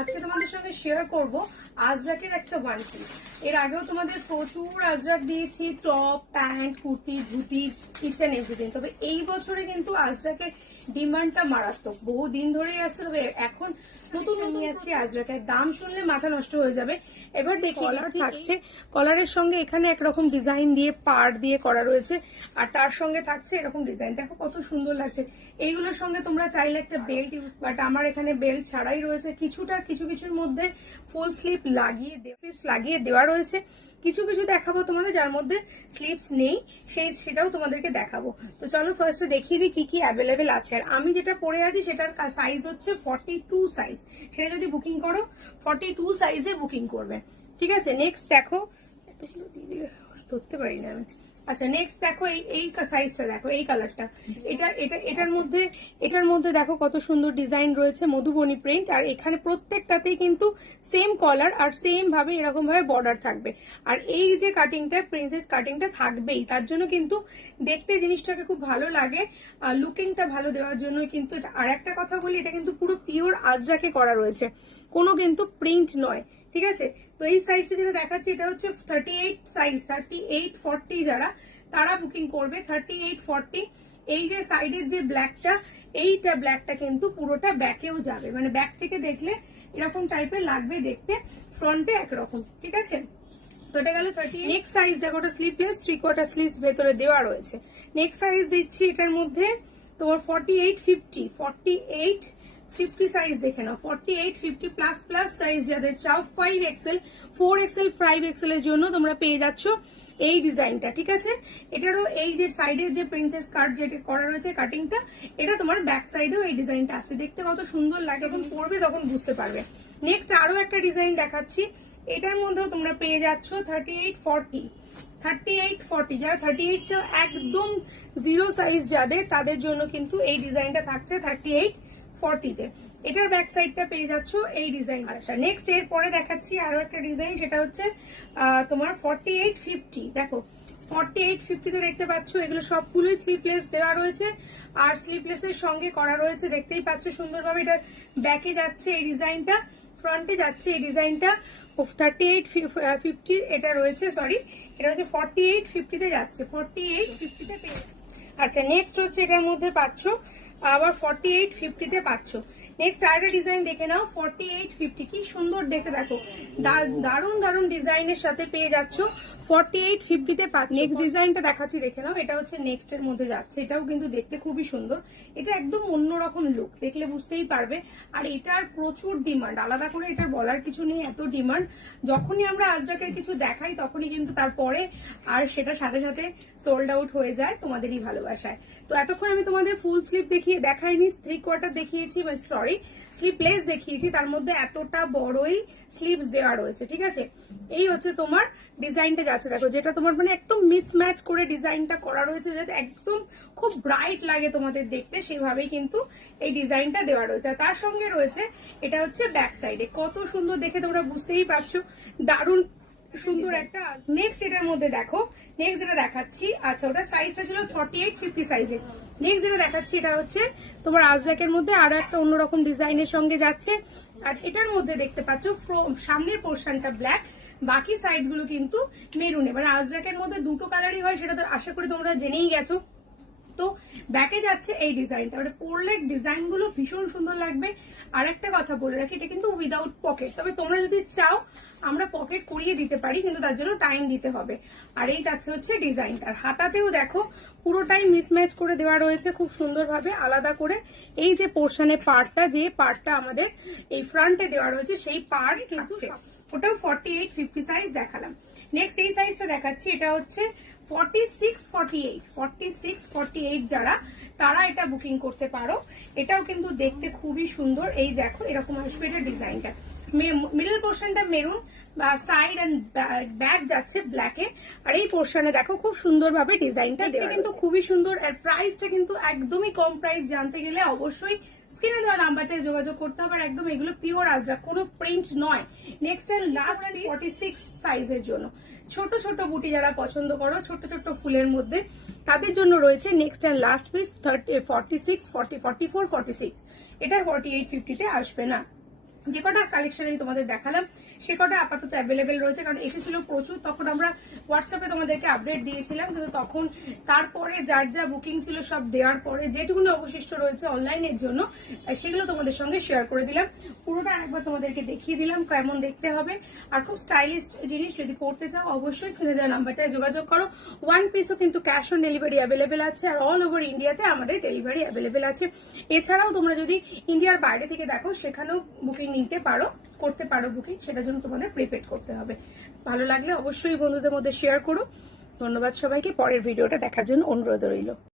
আজকে তোমাদের সঙ্গে শেয়ার করব আজরাকের একটা ওয়ান পিস এর আগেও তোমাদের প্রচুর আজরাক দিয়েছি top pant kurti dhoti kitchen everything তবে এই বছরে কিন্তু আজরাকের ডিমান্ডটা মারাত্মক। বহু দিন ধরেই আসছে তবে এখন নতুন নতুন আসছে আজরাকের। দাম শুনলে মাথা নষ্ট হয়ে যাবে। এবার দেখি কলার থাকছে। কলারের সঙ্গে এখানে একরকম ডিজাইন দিয়ে পার দিয়ে করা রয়েছে। আর তার সঙ্গে থাকছে এরকম ডিজাইন দেখো কত সুন্দর লাগছে। এইগুলোর সঙ্গে তোমরা চাইলে একটা বেল্ট ইউজ বাট আমার এখানে বেল্ট ছাড়াই রয়েছে। কিছুটা কিছু কিছুর মধ্যে ফুল স্লিপ লাগিয়ে স্লিপস লাগিয়ে দেওয়া রয়েছে। কিছু কিছু দেখাবো তোমাদের যার মধ্যে স্লিপস নেই, সেই সেটাও তোমাদেরকে দেখাবো। তো চলো ফার্স্টে দেখিয়ে দিই কি কি অ্যাভেলেবেল আছে। আর আমি যেটা পরে আছি সেটার সাইজ হচ্ছে ফর্টি টু সাইজ সেটা যদি বুকিং করো ফর্টি টু সাইজে বুকিং করবে। ঠিক আছে? নেক্সট দেখো ধরতে পারি না আমি। আচ্ছা নেক্সট দেখো এই এই সাইজটা দেখো, এই কালারটা এটা এটা, এটার মধ্যে এটার মধ্যে দেখো কত সুন্দর ডিজাইন রয়েছে, মধুবনী প্রিন্ট আর এখানে প্রত্যেকটাতেই কিন্তু সেম কলার আর সেম ভাবে এরকম ভাবে বর্ডার থাকবে। আর এই যে কাটিংটা প্রিন্সেস কাটিংটা থাকবেই, তার জন্য কিন্তু দেখতে জিনিসটাকে খুব ভালো লাগে আর লুকিংটা ভালো দেওয়ার জন্য কিন্তু আর একটা কথা বলি, এটা কিন্তু পুরো পিওর আজরাকে করা রয়েছে। কোনো কিন্তু প্রিন্ট নয়, ঠিক আছে? তো এই সাইজটা যেটা দেখাচ্ছি, এটা হচ্ছে thirty eight size thirty eight forty যারা, তারা বুকিং করবে থার্টি এইট ফর্টি এই যে সাইডের যে ব্ল্যাকটা এইটা ব্ল্যাকটা কিন্তু পুরোটা ব্যাকেও যাবে। মানে ব্যাক থেকে দেখলে এরকম টাইপের লাগবে দেখতে ফ্রন্টে একরকম, ঠিক আছে? তো এটা গেল থার্টি সাইজ ভেতরে দেওয়া রয়েছে। নেক্সট সাইজ দিচ্ছি এটার মধ্যে তোমার forty eight fifty forty eight fifty size দেখে নাও। Forty eight fifty plus plus size যাদের চাও five XL four XL five XL এর জন্য তোমরা পেয়ে যাচ্ছ এই ডিজাইনটা ঠিক আছে? এটারও এই যে সাইডের যে প্রিন্সেস কাট যেটা করা রয়েছে কাটিংটা এটা তোমার ব্যাক সাইডেও এই ডিজাইনটা আসছে। দেখতে কত সুন্দর লাগে, যখন পরবে তখন বুঝতে পারবে। নেক্সট আরও একটা ডিজাইন দেখাচ্ছি। এটার মধ্যেও তোমরা পেয়ে যাচ্ছ thirty eight forty thirty eight forty যারা থার্টি এইট একদম জিরো সাইজ যাদের, তাদের জন্য কিন্তু এই ডিজাইনটা থাকছে। থার্টি এইট ফর্টিতে। এটার ব্যাক সাইডটা পেয়ে যাচ্ছ এই ডিজাইন আচ্ছা। নেক্সট এর পরে দেখাচ্ছি আরও একটা ডিজাইন সেটা হচ্ছে তোমার ফর্টি এইট ফিফটি দেখো ফর্টি এইট ফিফটিতে দেখতে পাচ্ছ এগুলো সবগুলোই স্লিপলেস দেওয়া রয়েছে। আর স্লিপলেস এর সঙ্গে করা রয়েছে দেখতেই পাচ্ছ সুন্দরভাবে এটা ব্যাকে যাচ্ছে এই ডিজাইনটা ফ্রন্টে যাচ্ছে এই ডিজাইনটা। থার্টি এইট ফিফটি এটা রয়েছে সরি এটা হচ্ছে ফর্টি এইট ফিফটিতে যাচ্ছে। ফর্টি এইট ফিফটিতে পেয়ে আচ্ছা নেক্সট হচ্ছে এটার মধ্যে পাচ্ছ আবার ফর্টি এইট ফিফটিতে পাচ্ছ। নেক্সট আরেকটা ডিজাইন দেখে নাও ফর্টি এইট ফিফটি কি সুন্দর দেখে দেখো। দা- দারুণ দারুণ ডিজাইনের সাথে পেয়ে যাচ্ছ। ফর্টি এইট ফিফটিতে পাচ্ছ। নেক্সট ডিজাইনটা দেখাচ্ছি দেখে নাও। এটা হচ্ছে নেক্সট এর মধ্যে যাচ্ছে। এটাও কিন্তু দেখতে খুবই সুন্দর। এটা একদম অন্যরকম লুক দেখলে বুঝতেই পারবে। আর এটার প্রচুর ডিমান্ড আলাদা করে এটার বলার কিছু নেই এত ডিমান্ড যখনই আমরা আজরাকের কিছু দেখাই তখনই কিন্তু তারপরে আর সেটা সাথে সাথে সোল্ড আউট হয়ে যায় তোমাদেরই ভালোবাসায়। তো এতক্ষণ আমি তোমাদের ফুল স্লিপ দেখিয়ে দেখাইনি থ্রি কোয়ার্টার দেখিয়েছি বা সরি স্লিপলেস দেখিয়েছি, তার মধ্যে এতটা বড়ই স্লিভস দেওয়া রয়েছে, ঠিক আছে? এই হচ্ছে তোমার ডিজাইনটা যাচ্ছে। দেখো, যেটা তোমার মানে একদম মিসম্যাচ করে ডিজাইনটা করা রয়েছে, যাতে একদম খুব ব্রাইট লাগে তোমাদের দেখতে, সেভাবেই কিন্তু এই ডিজাইনটা দেওয়া রয়েছে। আর তার সঙ্গে রয়েছে, এটা হচ্ছে ব্যাক সাইডে কত সুন্দর দেখে তোমরা বুঝতেই পারছ। দারুণ সুন্দর একটা নেক্সট এটার মধ্যে দেখো। নেক্সট যেটা দেখাচ্ছি আচ্ছা ওটা সাইজটা ছিল ফর্টি এইট ফিফটি সাইজে নেক্সট যেটা দেখাচ্ছি, এটা হচ্ছে তোমার আজরাকের মধ্যে আরও একটা অন্যরকম ডিজাইনের সঙ্গে যাচ্ছে। আর এটার মধ্যে দেখতে পাচ্ছ সামনের পোর্শনটা ব্ল্যাক বাকি সাইডগুলো কিন্তু মেরুন এবার আজরাকের মধ্যে দুটো কালারই হয়, সেটা তো আশা করি তোমরা জেনেই গেছো। ব্যাকে যাচ্ছে এই ডিজাইনটা মানে পরলে ডিজাইনগুলো ভীষণ সুন্দর লাগবে। আর একটা কথা বলে রাখি এটা কিন্তু উইদাউট পকেট তবে তোমরা যদি চাও আমরা পকেট করিয়ে দিতে পারি কিন্তু তার জন্য টাইম দিতে হবে। আর এই যাচ্ছে হচ্ছে ডিজাইনটা আর হাতাতেও দেখো পুরোটাই মিসম্যাচ করে দেওয়া রয়েছে খুব সুন্দরভাবে আলাদা করে। এই যে পোর্শনের পার্টটা যে পার্টটা আমাদের এই ফ্রন্টে দেওয়া রয়েছে সেই পার্ট কিন্তু ওটাও ফর্টি এইট ফিফটি সাইজ দেখালাম। নেক্সট এই সাইজটা দেখাচ্ছি এটা হচ্ছে forty six forty eight forty six forty eight যারা তারা এটা বুকিং করতে পারো। এটাও কিন্তু দেখতে খুবই সুন্দর। এই দেখো এরকম আসবে এটা ডিজাইনটা মিডল পোর্শনটা মেরুন বা সাইড অ্যান্ড ব্যাক যাচ্ছে ব্ল্যাকে আর এই পোর্শনে দেখো খুব সুন্দরভাবে ডিজাইনটা দেখতে কিন্তু খুবই সুন্দর আর প্রাইসটা কিন্তু একদমই কম প্রাইস জানতে গেলে অবশ্যই স্ক্রিনে দেওয়া নাম্বারটায় যোগাযোগ করতে হবে। আর একদম এগুলো পিওর আজরা কোনো প্রিন্ট নয়। Next and last forty six সাইজের জন্য। ছোট ছোট বুটি যারা পছন্দ করো, ছোট ছোট ফুলের মধ্যে, তাদের জন্য রয়েছে next and last piece thirty forty six forty forty four forty six এটা ফর্টি এইট ফিফটিতে আসবে না। যে কটা কালেকশন আমি তোমাদের দেখালাম, সে কটা আপাতত অ্যাভেলেবেল রয়েছে, কারণ এসেছিল প্রচুর, তখন আমরা হোয়াটসঅ্যাপে তোমাদেরকে আপডেট দিয়েছিলাম, কিন্তু তখন তারপরে যার যা বুকিং ছিল সব দেওয়ার পরে যেটুকুনো অবশিষ্ট রয়েছে অনলাইনের জন্য সেগুলো তোমাদের সঙ্গে শেয়ার করে দিলাম। পুরোটা একবার তোমাদেরকে দেখিয়ে দিলাম, কেমন দেখতে হবে। আর খুব স্টাইলিশ জিনিস যদি পড়তে চাও, অবশ্যই স্ক্রিনে দেওয়া নাম্বারটায় যোগাযোগ করো। ওয়ান পিসও কিন্তু ক্যাশ অন ডেলিভারি অ্যাভেলেবেল আছে, আর অল ওভার ইন্ডিয়াতে আমাদের ডেলিভারি অ্যাভেলেবেল আছে। এছাড়াও তোমরা যদি ইন্ডিয়ার বাইরে থেকে দেখো, সেখানেও বুকিং নিতে পারো, করতে পারো বুকিং সেটার জন্য তোমাদের প্রিপেড করতে হবে। ভালো লাগলে অবশ্যই বন্ধুদের মধ্যে শেয়ার করো। ধন্যবাদ সবাইকে, পরের ভিডিওটা দেখার জন্য অনুরোধ রইল।